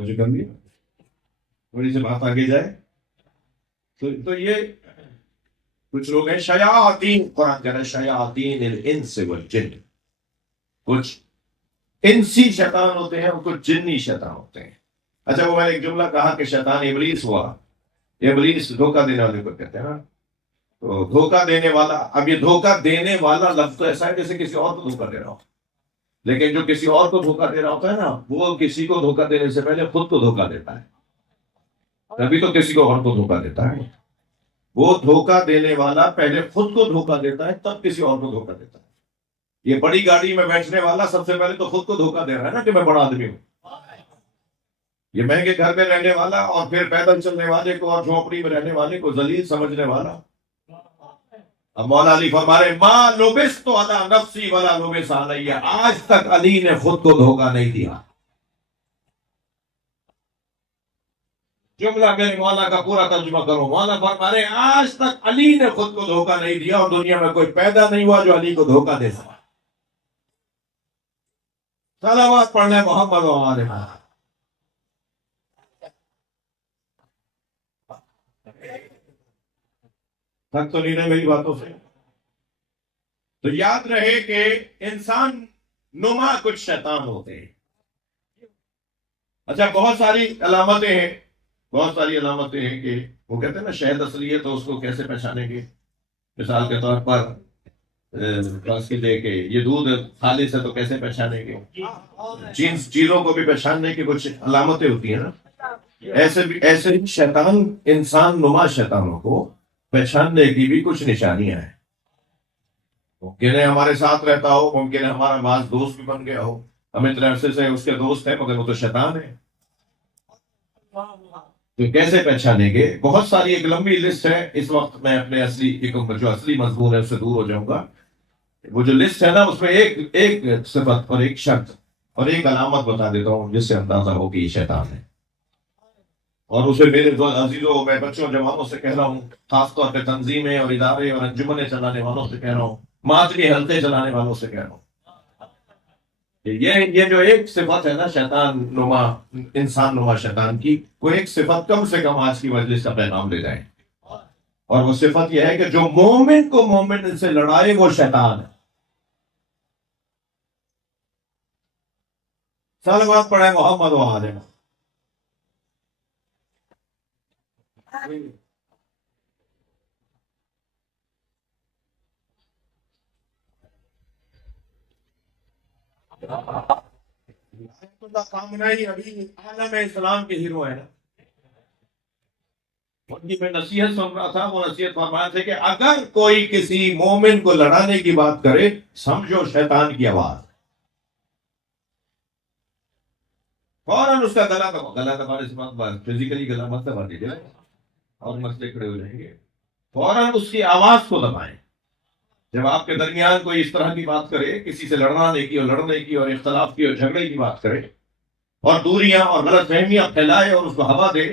مجھے کر لیا تھوڑی سی بات آگے جائے تو یہ کچھ لوگ ہیں شیاطین، قرآن کہہ رہا ہے شیاطین الانس والجن، کچھ انسی شیطان ہوتے ہیں اور کچھ جنی شیطان ہوتے ہیں۔ اچھا وہ میں نے ایک جملہ کہا کہ شیطان ابلیس ہوا، ابلیس دھوکہ دینے والے کو کہتے ہیں نا، تو دھوکہ دینے والا، اب یہ دھوکہ دینے والا لفظ تو ایسا ہے جیسے کسی اور کو دھوکہ دے رہا ہو، لیکن جو کسی اور کو دھوکہ دے رہا ہوتا ہے نا وہ کسی کو دھوکہ دینے سے پہلے خود کو دھوکہ دیتا ہے، تبھی تو کسی کو اور کو دھوکہ دیتا ہے۔ وہ دھوکہ دینے والا پہلے خود کو دھوکہ دیتا ہے تب کسی اور کو دھوکہ دیتا ہے۔ یہ بڑی گاڑی میں بیٹھنے والا سب سے پہلے تو خود کو دھوکہ دے رہا ہے نا کہ میں بڑا آدمی ہوں۔ یہ مہنگے گھر میں رہنے والا اور پھر پیدل چلنے والے کو اور جھونپڑی میں رہنے والے کو ذلیل سمجھنے والا۔ اب مولا علی فرما رہے ما لبثت علی نفسی ولا لبث علی، آج تک علی نے خود کو دھوکہ نہیں دیا۔ جملہ میرے مولا کا پورا ترجمہ کرو، مولا فرما رہے آج تک علی نے خود کو دھوکہ نہیں دیا اور دنیا میں کوئی پیدا نہیں ہوا جو علی کو دھوکہ دے سکا۔ صلوات پڑھنے محمد و آل محمد۔ تھک تو نہیں رہے میری باتوں سے؟ تو یاد رہے کہ انسان نما کچھ شیطان ہوتے ہیں۔ اچھا بہت ساری علامتیں ہیں، بہت ساری علامتیں ہیں کہ وہ کہتے ہیں نا شہد اصلی ہے تو اس کو کیسے پہچانیں گے؟ مثال کے طور پر بس کے لے کے یہ دودھ خالص ہے تو کیسے پہچانیں گے؟ چیزوں کو بھی پہچاننے کی کچھ علامتیں ہوتی ہیں نا، ایسے ہی شیطان انسان نما شیطانوں کو پہچاننے کی بھی کچھ نشانیاں ہیں۔ ممکن ہے ہمارے ساتھ رہتا ہو، ممکن ہے ہمارا بعض دوست بھی بن گیا ہو، ہم اتنے عرصے سے اس کے دوست ہیں مگر وہ تو شیطان ہے، تو کیسے پہچانیں گے؟ بہت ساری ایک لمبی لسٹ ہے، اس وقت میں اپنے جو اصلی مضمون ہے اس سے دور ہو جاؤں گا۔ وہ جو لسٹ ہے نا اس میں ایک صفت اور ایک شرط اور ایک علامت بتا دیتا ہوں جس سے اندازہ ہو کہ یہ شیطان ہے، اور اسے میرے عزیزوں میں بچوں جوانوں سے کہہ رہا ہوں، خاص طور پہ تنظیمیں اور ادارے اور انجمنیں چلانے والوں سے کہہ رہا ہوں، معاشرے حلقے چلانے والوں سے کہہ رہا ہوں، یہ جو ایک صفت ہے نا شیطان نما، انسان نما شیطان کی، وہ ایک صفت کم سے کم آج کی مجلس کا پیغام لے جائیں، اور وہ صفت یہ ہے کہ جو مومن کو مومن سے لڑائے وہ شیطان ہے۔ صلوات پڑھیں محمد و آل محمد۔ خامنہئی ابھی عالم اسلام کے ہیرو ہے نا، ان کی میں نصیحت سن رہا تھا، وہ نصیحت فرمایا تھے کہ اگر کوئی کسی مومن کو لڑانے کی بات کرے سمجھو شیطان کی آواز، فوراً اس کا گلا دبانے سے بات فزیکلی گلا مت دبا دیجیے اور مسئلے کھڑے ہو جائیں گے، فوراً اس کی آواز کو دبائیں۔ جب آپ کے درمیان کوئی اس طرح کی بات کرے، کسی سے لڑنے کی اور اختلاف کی اور جھگڑے کی بات کرے اور دوریاں اور غلط فہمیاں پھیلائے اور اس کو ہوا دے،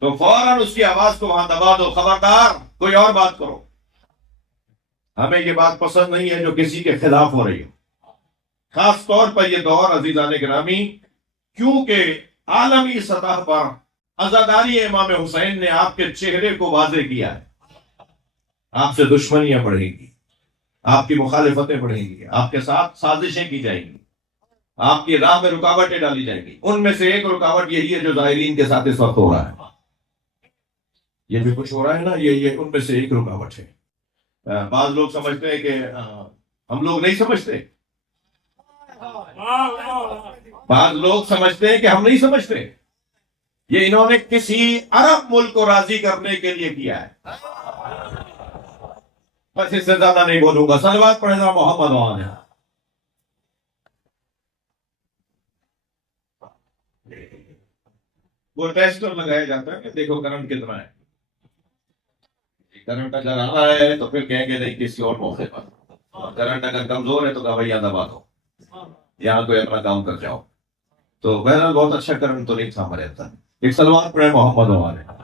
تو فوراً اس کی آواز کو وہاں دبا دو، خبردار کوئی اور بات کرو، ہمیں یہ بات پسند نہیں ہے جو کسی کے خلاف ہو رہی ہو۔ خاص طور پر یہ دور عزیزان گرامی، کیونکہ عالمی سطح پر عزاداری امام حسین نے آپ کے چہرے کو واضح کیا ہے، آپ سے دشمنیاں بڑھیں گی، آپ کی مخالفتیں بڑھیں گی، آپ کے ساتھ سازشیں کی جائیں گی، آپ کی راہ میں رکاوٹیں ڈالی جائیں گی۔ ان میں سے ایک رکاوٹ یہی ہے جو ظاہرین کے ساتھ اس وقت ہو رہا ہے، یہ جو کچھ ہو رہا ہے نا یہ ان میں سے ایک رکاوٹ ہے۔ بعض لوگ سمجھتے ہیں کہ ہم لوگ نہیں سمجھتے، بعض لوگ سمجھتے ہیں کہ ہم نہیں سمجھتے، یہ انہوں نے کسی عرب ملک کو راضی کرنے کے لیے کیا ہے۔ بس اس سے زیادہ نہیں بولوں گا، صلوات پڑھنا محمد و آل محمد۔ وہ ٹیسٹر لگایا جاتا ہے کہ دیکھو کرنٹ کتنا ہے، کرنٹ اگر آ رہا ہے تو پھر کہیں گے نہیں کسی اور موقع پر، کرنٹ اگر کمزور ہے تو گویا دبا دو، یہاں کوئی اپنا کام کر جاؤ۔ تو بہرحال بہت اچھا کرنٹ تو نہیں تھا ہمارے اندر۔ ایک صلوات پڑھیں محمد و آل محمد۔